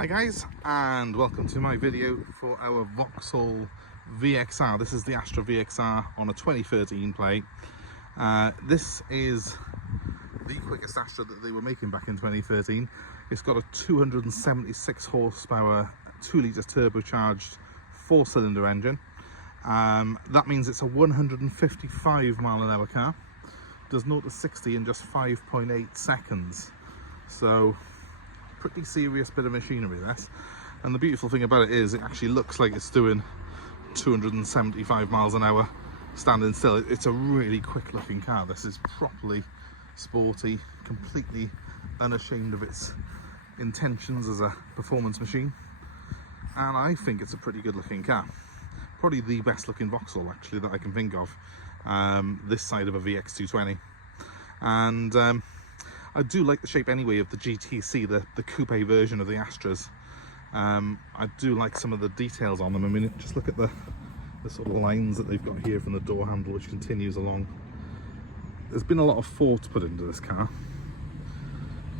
Hi guys, and welcome to my video for our Vauxhall VXR. This is the Astra VXR on a 2013 plate. This is the quickest Astra that they were making back in 2013. It's got a 276 horsepower, 2 litre turbocharged 4-cylinder engine. That means it's a 155 mile an hour car. Does 0 to 60 in just 5.8 seconds. So pretty serious bit of machinery, this. And the beautiful thing about it is it actually looks like it's doing 275 miles an hour standing still. It's a really quick looking car. This is properly sporty, completely unashamed of its intentions as a performance machine, and I think it's a pretty good looking car. Probably the best looking Vauxhall actually that I can think of, this side of a VX220. And I do like the shape anyway of the GTC, the coupe version of the Astras. I do like some of the details on them. I mean, just look at the sort of lines that they've got here from the door handle, which continues along. There's been a lot of thought put into this car.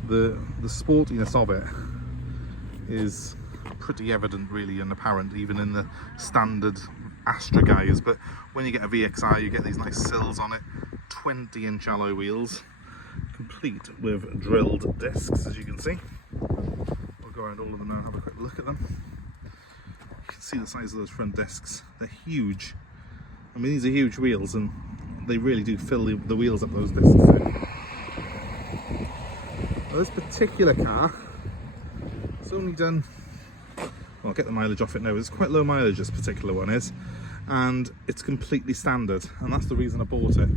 The sportiness of it is pretty evident really and apparent even in the standard Astra guys, but when you get a VXR you get these nice sills on it, 20-inch alloy wheels, complete with drilled discs, as you can see. I'll go around all of them now and have a quick look at them. You can see the size of those front discs. They're huge. I mean, these are huge wheels and they really do fill the wheels up, those discs. Now, this particular car, it's only done, well, I'll get the mileage off it now. It's quite low mileage, this particular one is, and it's completely standard, and that's the reason I bought it.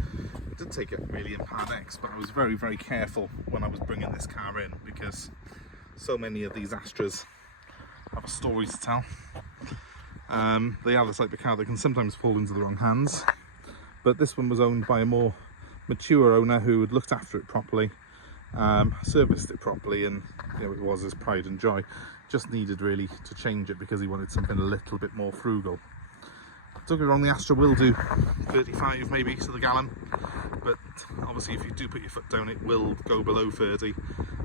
I did take it really in Part X, but I was very, very careful when I was bringing this car in because so many of these Astras have a story to tell. They are the type of car that can sometimes fall into the wrong hands, but this one was owned by a more mature owner who had looked after it properly, serviced it properly, and you know, it was his pride and joy. Just needed really to change it because he wanted something a little bit more frugal. Don't get me wrong, the Astra will do 35 maybe to the gallon, but obviously if you do put your foot down it will go below 30,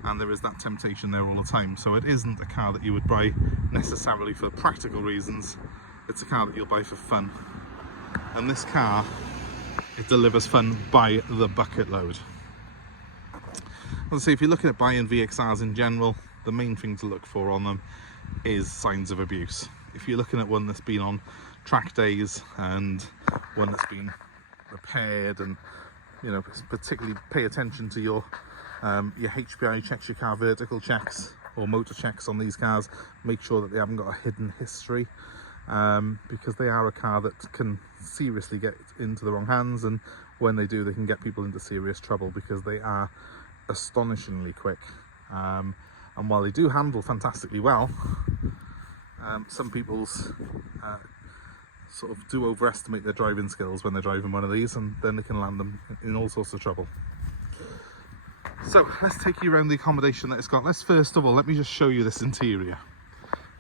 and there is that temptation there all the time. So it isn't a car that you would buy necessarily for practical reasons. It's a car that you'll buy for fun, and this car, it delivers fun by the bucket load. Let's see, if you're looking at buying VXRs in general, the main thing to look for on them is signs of abuse. If you're looking at one that's been on track days and one that's been repaired, and you know, particularly pay attention to your HPI checks, your car vertical checks or motor checks on these cars. Make sure that they haven't got a hidden history, because they are a car that can seriously get into the wrong hands, and when they do, they can get people into serious trouble because they are astonishingly quick. And while they do handle fantastically well, some people's sort of do overestimate their driving skills when they're driving one of these, and then they can land them in all sorts of trouble. So let's take you around the accommodation that it's got. First of all, let me just show you this interior.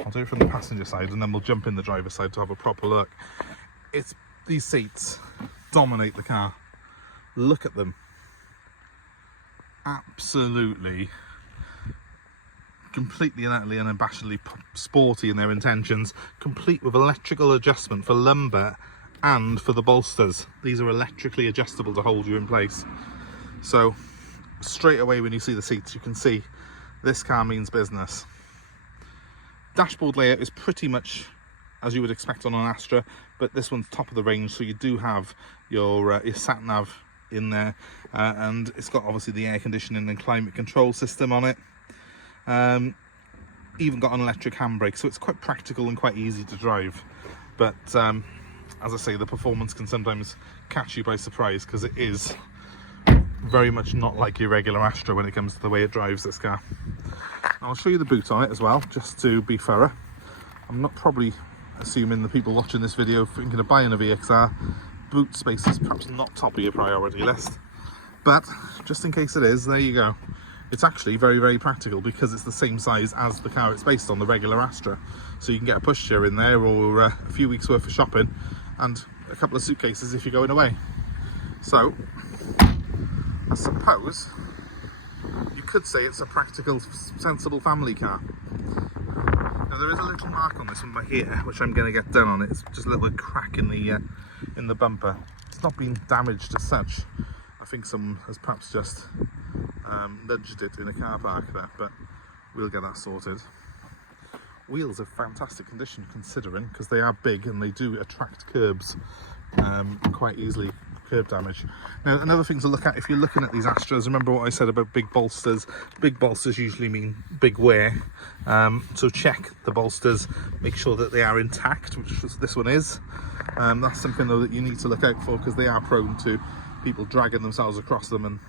I'll do it from the passenger side and then we'll jump in the driver's side to have a proper look. These seats dominate the car. Look at them. Absolutely, completely and utterly unabashedly sporty in their intentions, complete with electrical adjustment for lumbar and for the bolsters. These are electrically adjustable to hold you in place. So straight away when you see the seats, you can see this car means business. Dashboard layout is pretty much as you would expect on an Astra, but this one's top of the range, so you do have your sat nav in there, and it's got obviously the air conditioning and climate control system on it. Even got an electric handbrake, so it's quite practical and quite easy to drive. But as I say, the performance can sometimes catch you by surprise because it is very much not like your regular Astra when it comes to the way it drives, this car. I'll show you the boot on it as well, just to be thorough. I'm not probably assuming the people watching this video thinking of buying a VXR. Boot space is perhaps not top of your priority list, but just in case it is, there you go. It's actually very, very practical because it's the same size as the car it's based on, the regular Astra. So you can get a pushchair in there, or a few weeks worth of shopping and a couple of suitcases if you're going away. So I suppose you could say it's a practical, sensible family car. there is a little mark on this one by here, which I'm going to get done on it. It's just a little crack in the bumper. It's not been damaged as such. I think someone has perhaps just nudged it in a car park there, but we'll get that sorted. Wheels are fantastic condition considering, because they are big and they do attract curbs quite easily, curb damage. Now, another thing to look at if you're looking at these Astras, remember what I said about big bolsters. Big bolsters usually mean big wear, so check the bolsters, make sure that they are intact, which this one is. That's something though that you need to look out for, because they are prone to people dragging themselves across them and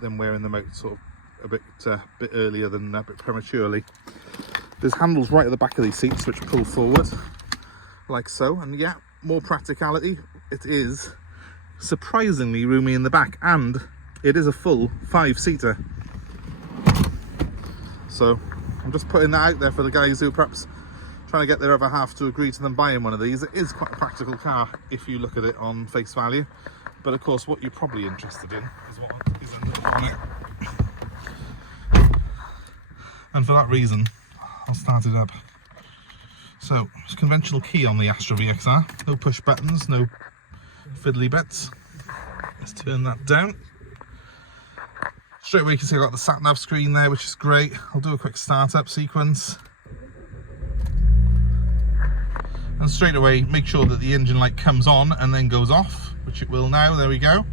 then wearing them out sort of a bit earlier than a bit prematurely. There's handles right at the back of these seats which pull forward like so, and yeah, more practicality. It is surprisingly roomy in the back, and it is a full 5-seater. So I'm just putting that out there for the guys who are perhaps trying to get their other half to agree to them buying one of these. It is quite a practical car if you look at it on face value, but of course what you're probably interested in is what is underneath it. And for that reason I'll start it up. So it's conventional key on the Astra VXR, no push buttons, no fiddly bits. Let's turn that down. Straight away you can see I've got the sat nav screen there, which is great. I'll do a quick startup sequence. And straight away make sure that the engine light comes on and then goes off, which it will now. There we go.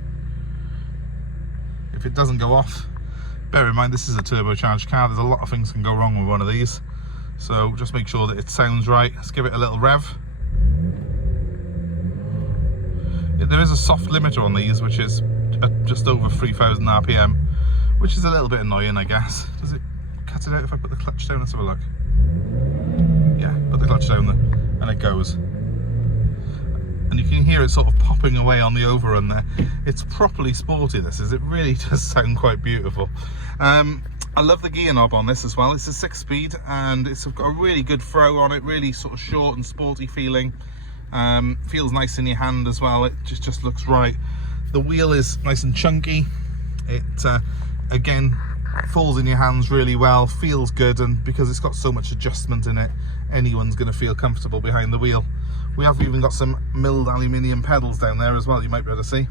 If it doesn't go off, bear in mind this is a turbocharged car. There's a lot of things can go wrong with one of these. So just make sure that it sounds right. Let's give it a little rev. There is a soft limiter on these, which is just over 3,000 RPM, which is a little bit annoying, I guess. Does it cut it out if I put the clutch down? Let's have a look. Yeah, put the clutch down there, and it goes. And you can hear it sort of popping away on the overrun there. It's properly sporty, this is. It really does sound quite beautiful. I love the gear knob on this as well. It's a 6-speed and it's got a really good throw on it, really sort of short and sporty feeling. Feels nice in your hand as well. It just looks right. The wheel is nice and chunky. It again falls in your hands really well, feels good, and because it's got so much adjustment in it, anyone's going to feel comfortable behind the wheel. We have even got some milled aluminium pedals down there as well, you might be able to see.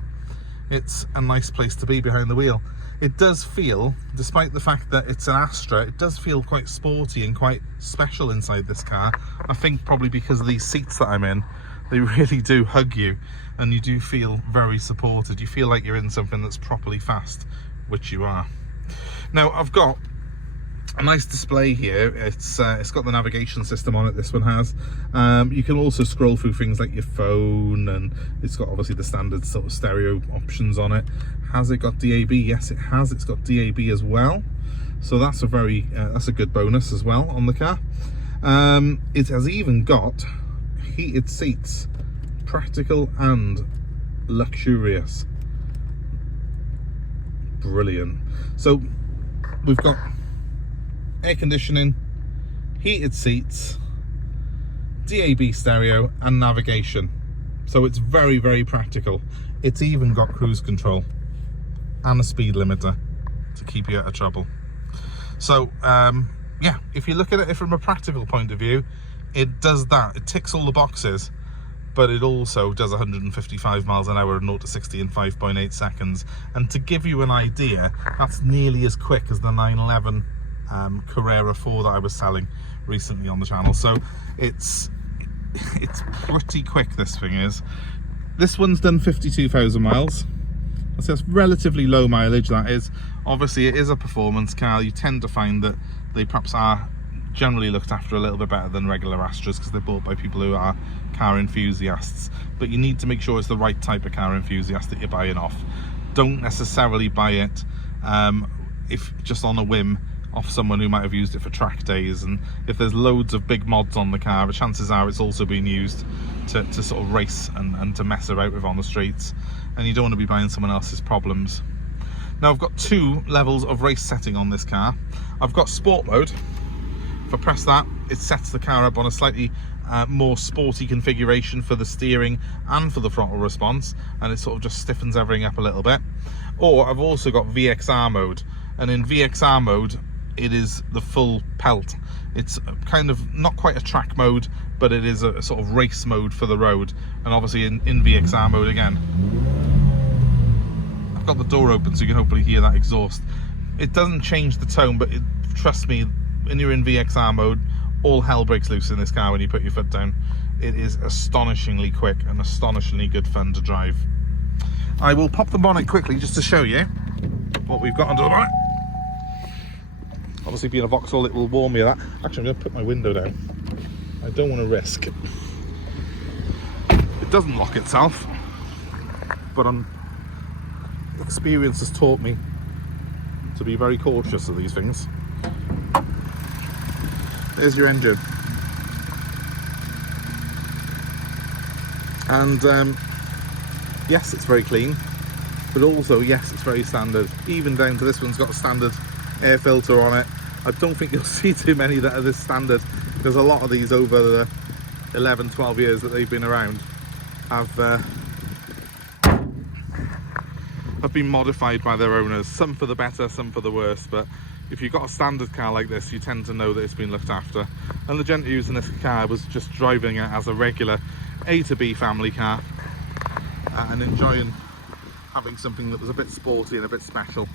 It's a nice place to be behind the wheel. It does feel, despite the fact that it's an Astra, it does feel quite sporty and quite special inside this car. I think probably because of these seats that I'm in, they really do hug you and you do feel very supported. You feel like you're in something that's properly fast, which you are. Now I've got a nice display here. It's got the navigation system on it, this one has. You can also scroll through things like your phone, and it's got obviously the standard sort of stereo options on it. Has it got DAB? Yes, it has. It's got DAB as well, so that's a very that's a good bonus as well on the car. It has even got heated seats, practical and luxurious. Brilliant. So we've got air conditioning, heated seats, DAB stereo and navigation, so it's very, very practical. It's even got cruise control and a speed limiter to keep you out of trouble. So yeah, if you look at it from a practical point of view, it does that. It ticks all the boxes, but it also does 155 miles an hour and 0 to 60 in 5.8 seconds. And to give you an idea, that's nearly as quick as the 911 Carrera 4 that I was selling recently on the channel. So it's pretty quick, this thing is. This one's done 52,000 miles. So that's relatively low mileage, that is. Obviously it is a performance car. You tend to find that they perhaps are generally looked after a little bit better than regular Astras because they're bought by people who are car enthusiasts, but you need to make sure it's the right type of car enthusiast that you're buying off. Don't necessarily buy it if just on a whim off someone who might have used it for track days, and if there's loads of big mods on the car, the chances are it's also being used to sort of race and to mess about with on the streets, and you don't want to be buying someone else's problems. Now I've got 2 levels of race setting on this car. I've got sport mode. If I press that, it sets the car up on a slightly more sporty configuration for the steering and for the throttle response, and it sort of just stiffens everything up a little bit. Or I've also got VXR mode, and in VXR mode it is the full pelt. It's kind of not quite a track mode, but it is a sort of race mode for the road, and obviously in VXR mode again. I've got the door open so you can hopefully hear that exhaust. It doesn't change the tone, but trust me, when you're in VXR mode, all hell breaks loose in this car when you put your foot down. It is astonishingly quick and astonishingly good fun to drive. I will pop the bonnet quickly just to show you what we've got under the bonnet. Obviously being a Vauxhall, it will warn me of that. Actually, I'm going to put my window down. I don't want to risk. It doesn't lock itself, but experience has taught me to be very cautious of these things. There's your engine. And yes, it's very clean, but also yes, it's very standard. Even down to this one's got a standard air filter on it. I don't think you'll see too many that are this standard, because a lot of these over the 11-12 years that they've been around have been modified by their owners, some for the better, some for the worse. But if you've got a standard car like this, you tend to know that it's been looked after. And the gent using this car was just driving it as a regular A to B family car and enjoying having something that was a bit sporty and a bit special.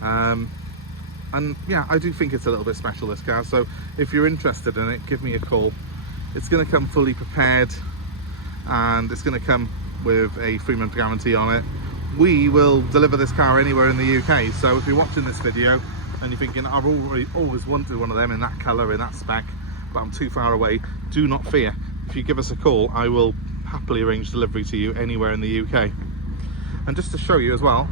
And yeah, I do think it's a little bit special, this car. So if you're interested in it, give me a call. It's going to come fully prepared, and it's going to come with a 3-month guarantee on it. We will deliver this car anywhere in the UK. So if you're watching this video and you're thinking, I've always wanted one of them in that colour, in that spec, but I'm too far away, do not fear. If you give us a call, I will happily arrange delivery to you anywhere in the UK. And just to show you as well,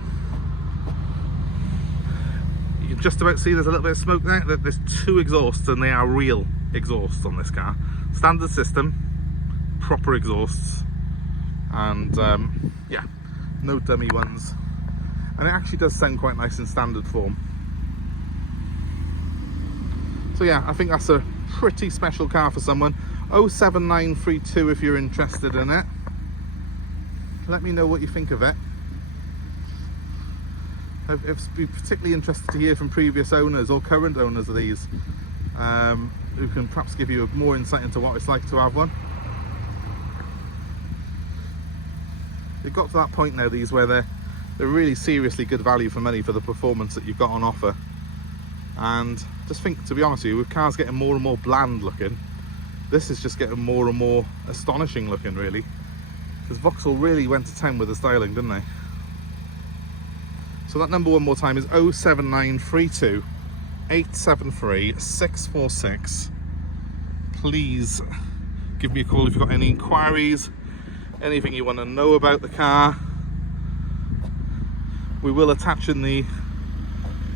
you can just about see there's a little bit of smoke there. There's 2 exhausts, and they are real exhausts on this car. Standard system, proper exhausts, and yeah, no dummy ones. And it actually does sound quite nice in standard form. So yeah, I think that's a pretty special car for someone. 07932 if you're interested in it. Let me know what you think of it. I'd be particularly interested to hear from previous owners or current owners of these, who can perhaps give you more insight into what it's like to have one. They've got to that point now, these, where they're really seriously good value for money for the performance that you've got on offer. And just think, to be honest with you, with cars getting more and more bland looking, this is just getting more and more astonishing looking, really. Because Vauxhall really went to town with the styling, didn't they? So that number one more time is 07932 873 646. Please give me a call if you've got any inquiries, anything you want to know about the car. We will attach in the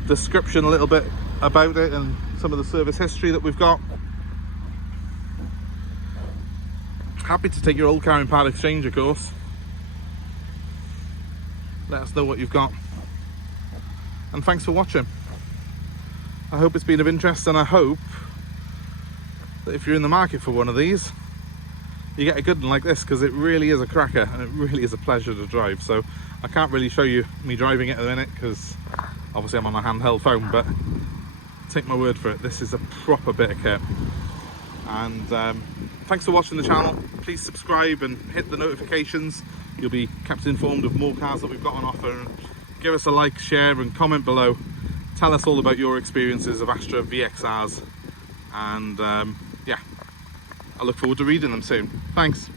description a little bit about it and some of the service history that we've got. Happy to take your old car in part exchange, of course. Let us know what you've got. And thanks for watching. I hope it's been of interest, and I hope that if you're in the market for one of these, you get a good one like this, because it really is a cracker and it really is a pleasure to drive. So I can't really show you me driving it at the minute because obviously I'm on a handheld phone, but take my word for it, this is a proper bit of kit. And thanks for watching the channel. Please subscribe and hit the notifications. You'll be kept informed of more cars that we've got on offer. And give us a like, share and comment below. Tell us all about your experiences of Astra VXRs. And yeah, I look forward to reading them soon. Thanks.